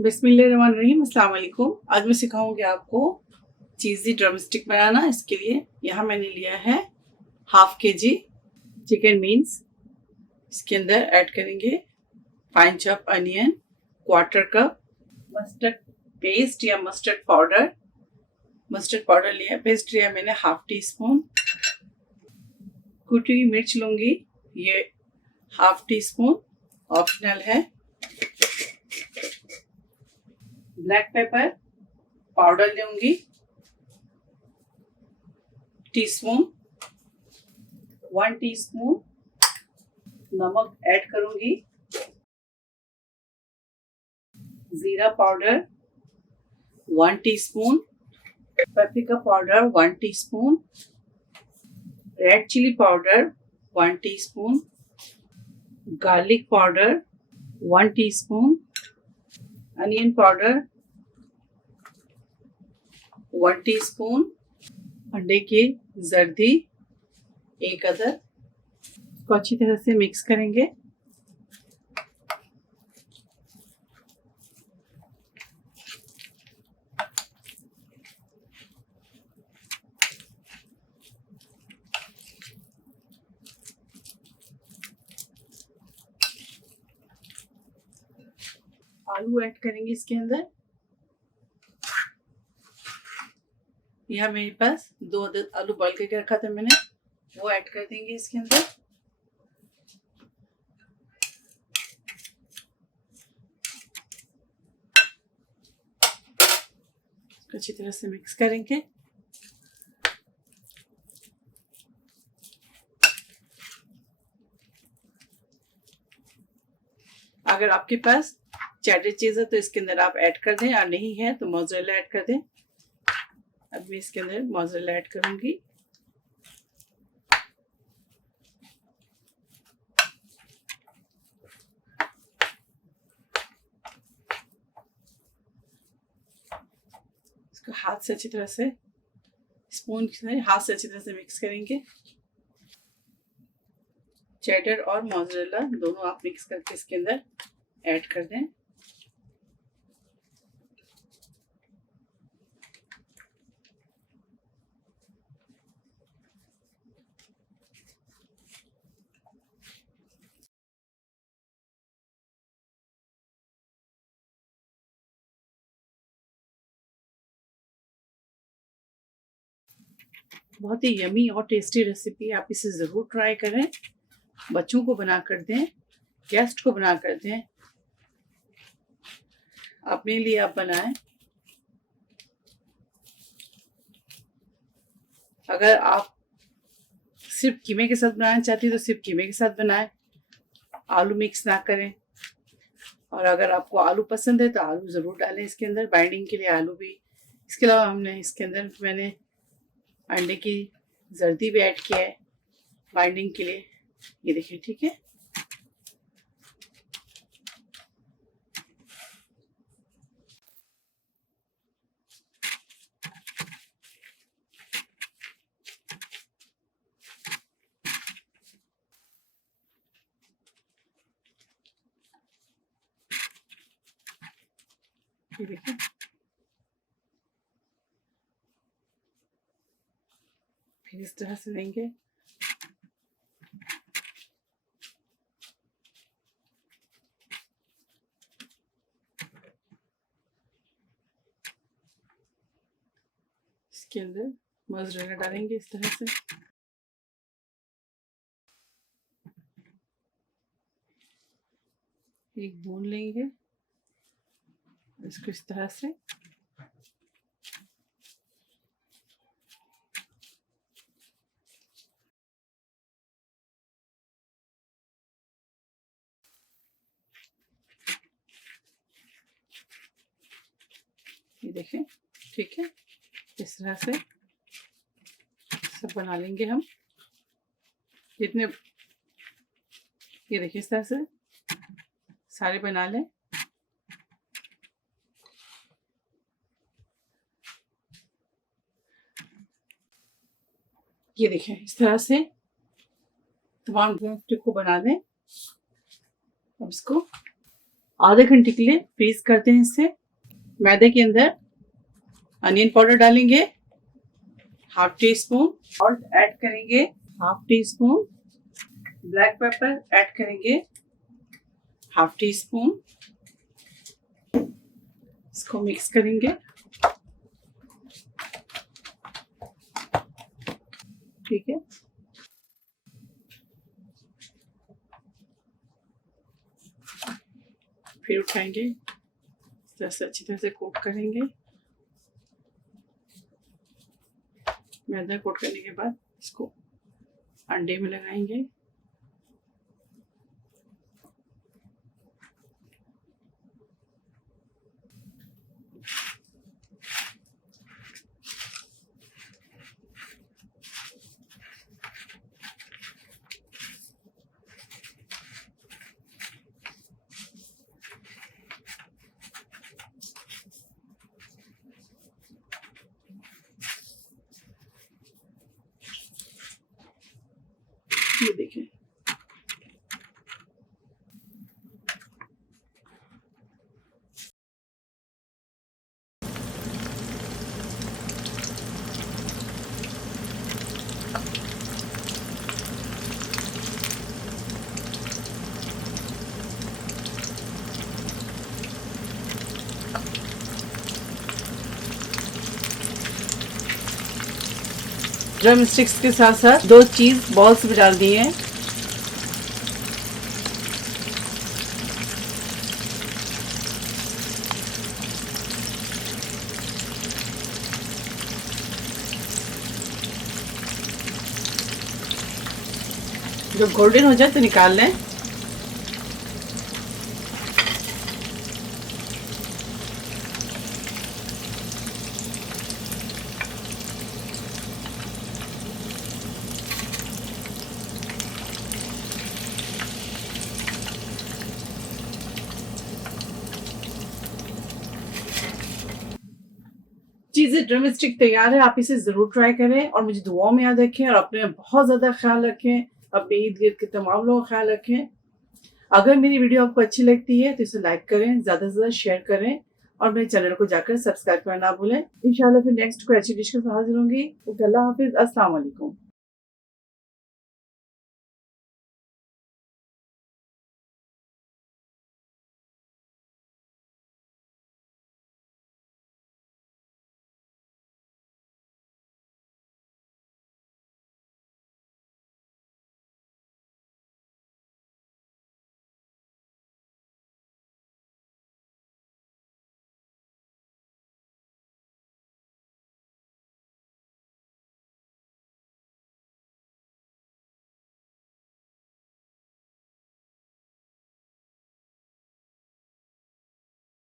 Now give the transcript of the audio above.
बिस्मिल्लाहिर्रहमानिर्रहीम, अस्सलाम वालेकुम। आज मैं सिखाऊंगी आपको चीज़ी ड्रमस्टिक बनाना। इसके लिए यहाँ मैंने लिया है हाफ के जी चिकन मीन्स। इसके अंदर ऐड करेंगे fine chop onion, quarter cup mustard paste या मस्टर्ड पाउडर लिया, पेस्ट लिया मैंने हाफ टी स्पून। कुटी हुई मिर्च लूंगी, ये हाफ टी स्पून, ऑप्शनल है। ब्लैक पेपर पाउडर लूंगी टीस्पून। 1 टीस्पून नमक ऐड करूंगी। जीरा powder 1 teaspoon, paprika powder 1 teaspoon, red chilli powder 1 teaspoon, garlic powder 1 teaspoon, onion powder 1 teaspoon, अंडे की जर्दी 1 अदद। इसको अच्छी तरह से मिक्स करेंगे। आलू ऐड करेंगे इसके अंदर। यहाँ मेरे पास 2 अदद आलू बॉईल करके रखा था मैंने, वो ऐड कर देंगे इसके अंदर। अच्छी तरह से मिक्स करेंगे। अगर आपके पास चेडर चीज है तो इसके अंदर आप ऐड कर दें, और नहीं है तो मोज़रेला ऐड कर दें। अब मैं इसके अंदर मोज़रेला ऐड करूंगी। इसको हाथ से अच्छी तरह से, स्पून से हाथ से अच्छी तरह से मिक्स करेंगे। चेडर और मोज़रेला दोनों आप मिक्स करके इसके अंदर ऐड कर दें। बहुत ही यमी और टेस्टी रेसिपी, आप इसे ज़रूर ट्राई करें। बच्चों को बना कर दें, गेस्ट को बना कर दें, अपने लिए आप बनाएं। अगर आप सिर्फ कीमे के साथ बनाना चाहती हैं तो सिर्फ कीमे के साथ बनाएं, आलू मिक्स ना करें। और अगर आपको आलू पसंद है तो आलू ज़रूर डालें इसके अंदर, बाइंडिंग के लिए आलू भी। इसके अलावा हमने इसके अंदर मैंने अंडे की जर्दी भी ऐड किया है बाइंडिंग के लिए। ये देखिए, ठीक है। ये देखिए, फिर इस तरह से देंगे। इसके अंदर मोज़रेला डालेंगे इस तरह से। एक बून लेंगे, इसको इस तरह से ये देखें, ठीक है। इस तरह से सब बना लेंगे हम जितने। ये देखिए, इस तरह से सारे बना लें। ये देखें, इस तरह से तमाम ड्रम स्टिक को बना दें। अब इसको आधे घंटे के लिए फ्रीज करते हैं इसे। मैदे के अंदर अनियन पाउडर डालेंगे, half teaspoon salt add करेंगे, half teaspoon black pepper add करेंगे, हाफ टी स्पून। इसको मिक्स करेंगे, ठीक है। फिर उठाएंगे, इस तरह से अच्छी तरह से कोट करेंगे। मैदा कोट करने के बाद इसको अंडे में लगाएंगे, ये देखें। ड्रम स्टिक्स के साथ साथ 2 चीज बॉल्स भी डाल दिए हैं। जब गोल्डन हो जाए तो निकाल लें। चीज़ें ड्रम स्टिक तैयार है, आप इसे ज़रूर ट्राई करें और मुझे दुआओं में याद रखें और अपने बहुत ज़्यादा ख्याल रखें। अपने इर्द गिर्द के तमाम लोगों का ख्याल रखें। अगर मेरी वीडियो आपको अच्छी लगती है तो इसे लाइक करें, ज़्यादा से ज़्यादा शेयर करें और मेरे चैनल को जाकर सब्सक्राइब करना ना भूलें। इंशाल्लाह फिर नेक्स्ट कोई अच्छी डिश के साथ हाजिर होंगी। अल्लाह हाफिज़, अस्सलाम वालेकुम।